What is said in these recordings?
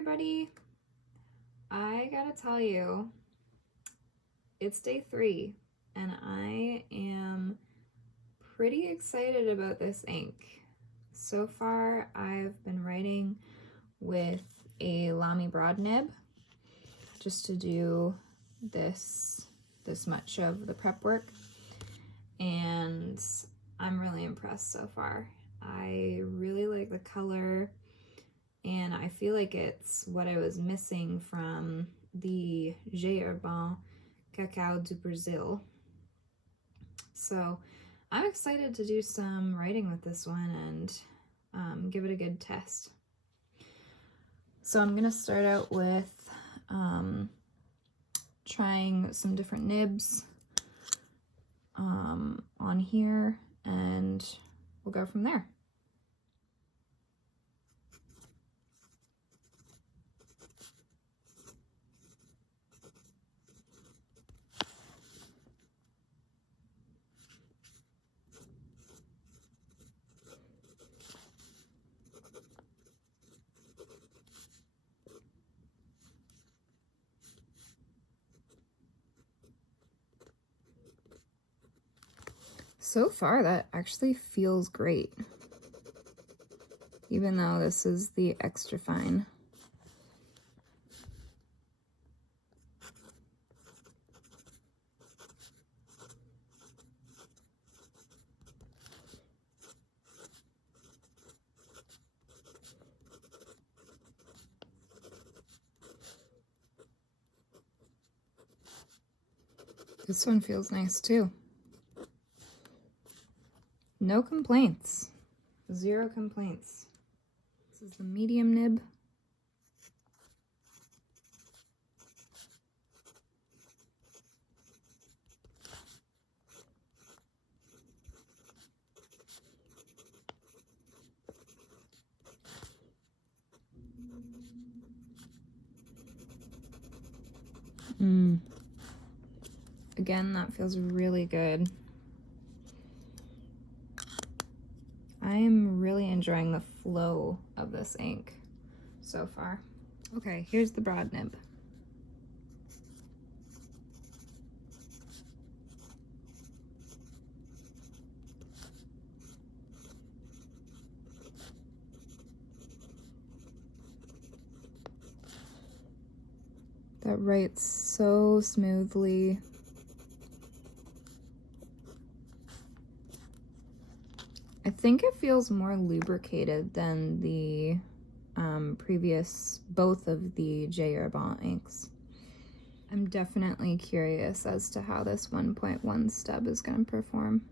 everybody. I gotta tell you, it's day 3 and I am pretty excited about this ink. So far, I've been writing with a Lamy broad nib just to do this much of the prep work, and I'm really impressed so far. I really like the color, and I feel like it's what I was missing from the Urban Cacao do Brazil. So I'm excited to do some writing with this one and give it a good test. So I'm gonna start out with trying some different nibs on here, and we'll go from there. So far, that actually feels great, even though this is the extra fine. This one feels nice too. No complaints. 0 complaints. This is the medium nib. Again, that feels really good. I am really enjoying the flow of this ink so far. Okay, here's the broad nib. That writes so smoothly. I think it feels more lubricated than the previous, both of the Urban inks. I'm definitely curious as to how this 1.1 stub is going to perform.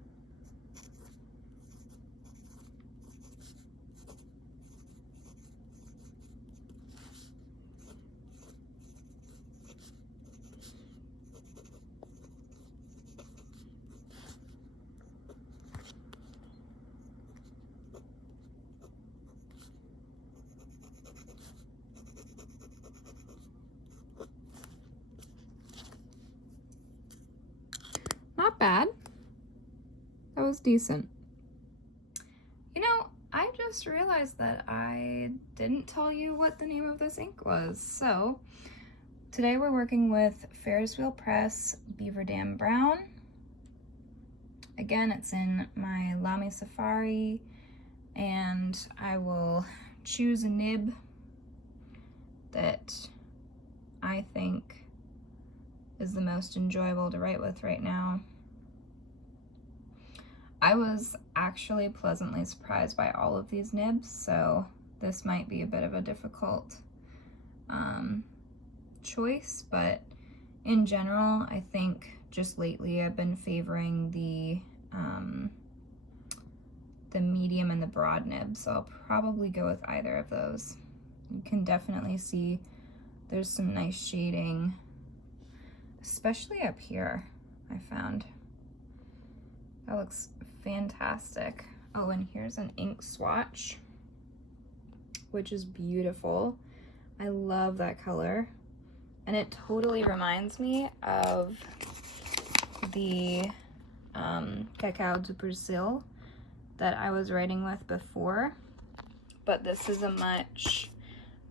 Not bad. That was decent. You know, I just realized that I didn't tell you what the name of this ink was. So today we're working with Ferris Wheel Press Beaver Dam Brown. Again, it's in my Lamy Safari, and I will choose a nib that I think is the most enjoyable to write with right now. I was actually pleasantly surprised by all of these nibs, so this might be a bit of a difficult choice, but in general, I think just lately I've been favoring the medium and the broad nib, so I'll probably go with either of those. You can definitely see there's some nice shading, especially up here, I found. That looks fantastic. Oh, and here's an ink swatch, which is beautiful. I love that color. And it totally reminds me of the Cacao do Brazil that I was writing with before. But this is a much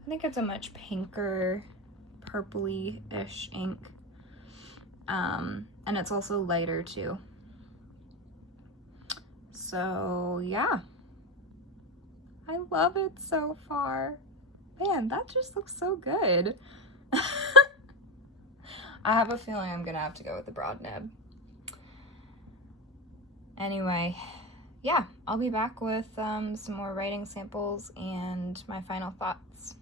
I think it's a much pinker, purpley-ish ink. And it's also lighter too. So yeah, I love it so far. Man, that just looks so good. I have a feeling I'm gonna have to go with the broad nib. Anyway, yeah, I'll be back with some more writing samples and my final thoughts.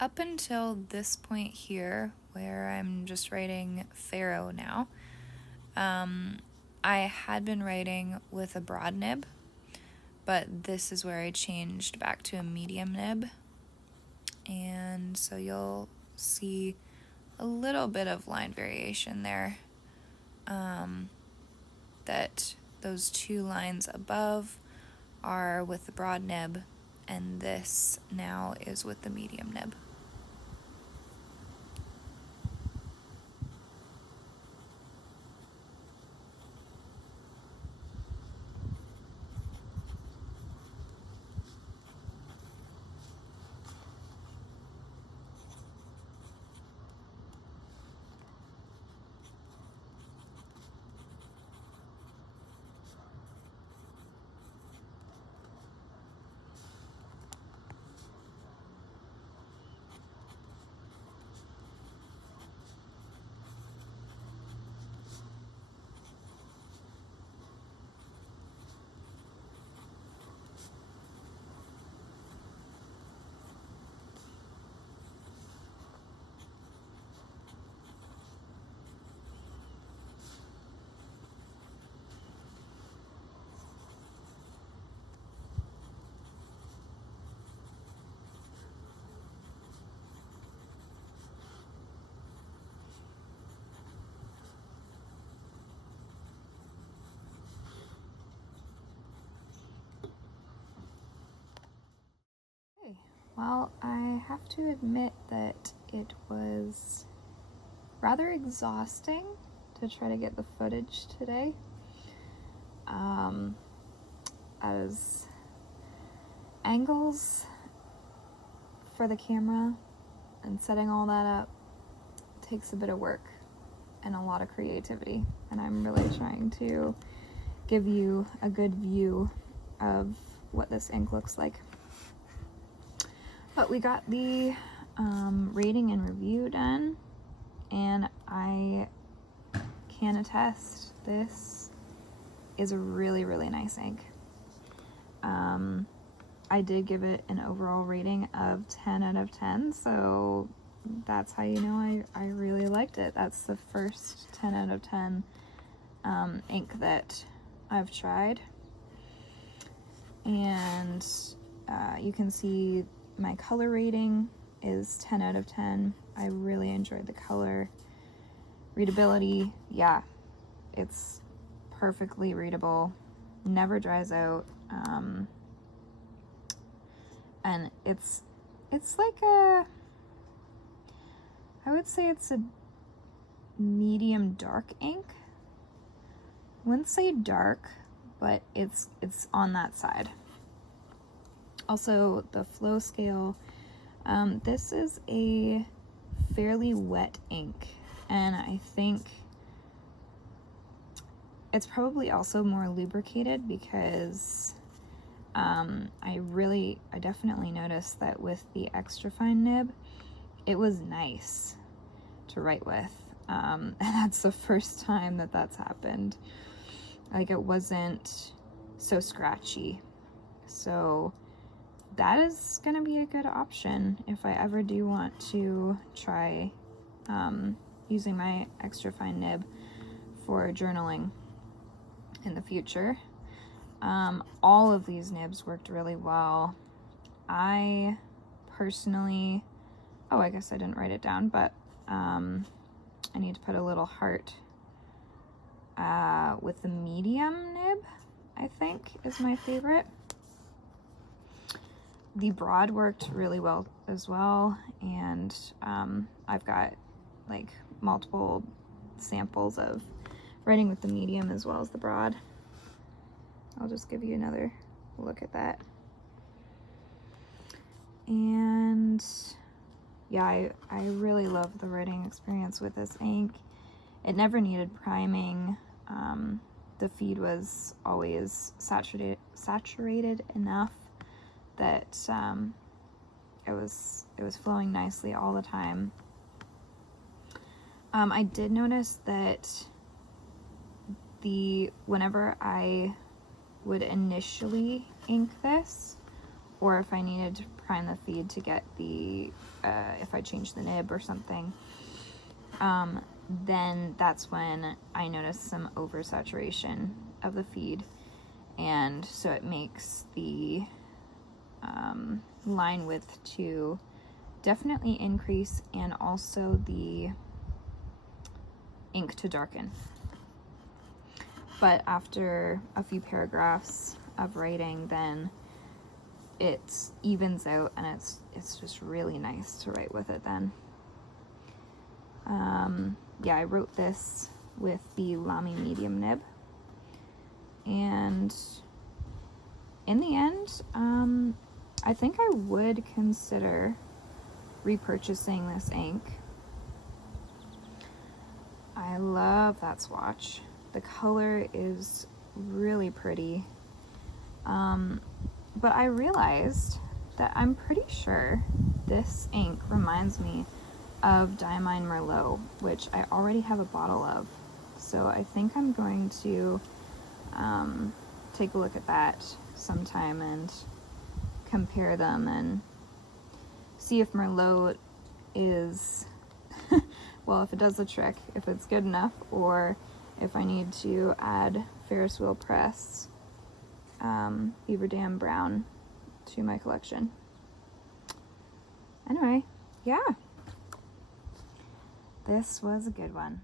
Up until this point here, where I'm just writing Pharaoh now, I had been writing with a broad nib, but this is where I changed back to a medium nib. And so you'll see a little bit of line variation there. That those two lines above are with the broad nib, and this now is with the medium nib. Well, I have to admit that it was rather exhausting to try to get the footage today. As angles for the camera and setting all that up takes a bit of work and a lot of creativity, and I'm really trying to give you a good view of what this ink looks like. But we got the rating and review done, and I can attest this is a really, really nice ink. I did give it an overall rating of 10 out of 10, so that's how you know I really liked it. That's the first 10 out of 10 ink that I've tried. And you can see my color rating is 10 out of 10. I really enjoyed the color. Readability, yeah, it's perfectly readable, never dries out. And it's like I would say it's a medium dark ink. Wouldn't say dark, but it's on that side. Also, the flow scale, this is a fairly wet ink, and I think it's probably also more lubricated because I definitely noticed that with the extra fine nib, it was nice to write with. And that's the first time that that's happened. Like, it wasn't so scratchy. So that is gonna be a good option if I ever do want to try using my extra fine nib for journaling in the future. All of these nibs worked really well. I personally, oh, I guess I didn't write it down, but I need to put a little heart with the medium nib, I think, is my favorite. The broad worked really well as well, and I've got like multiple samples of writing with the medium as well as the broad. I'll just give you another look at that. And yeah, I really love the writing experience with this ink. It never needed priming. The feed was always saturated enough that it was flowing nicely all the time. I did notice that whenever I would initially ink this, or if I needed to prime the feed to get the if I changed the nib or something, then that's when I noticed some oversaturation of the feed, and so it makes the line width to definitely increase, and also the ink to darken. But after a few paragraphs of writing, then it evens out, and it's just really nice to write with it then. Yeah, I wrote this with the Lamy medium nib, and in the end, I think I would consider repurchasing this ink. I love that swatch. The color is really pretty. But I realized that I'm pretty sure this ink reminds me of Diamine Merlot, which I already have a bottle of. So I think I'm going to take a look at that sometime and compare them and see if Merlot is, well, if it does the trick, if it's good enough, or if I need to add Ferris wheel press Beaver Dam Brown to my collection. Anyway, yeah, this was a good one.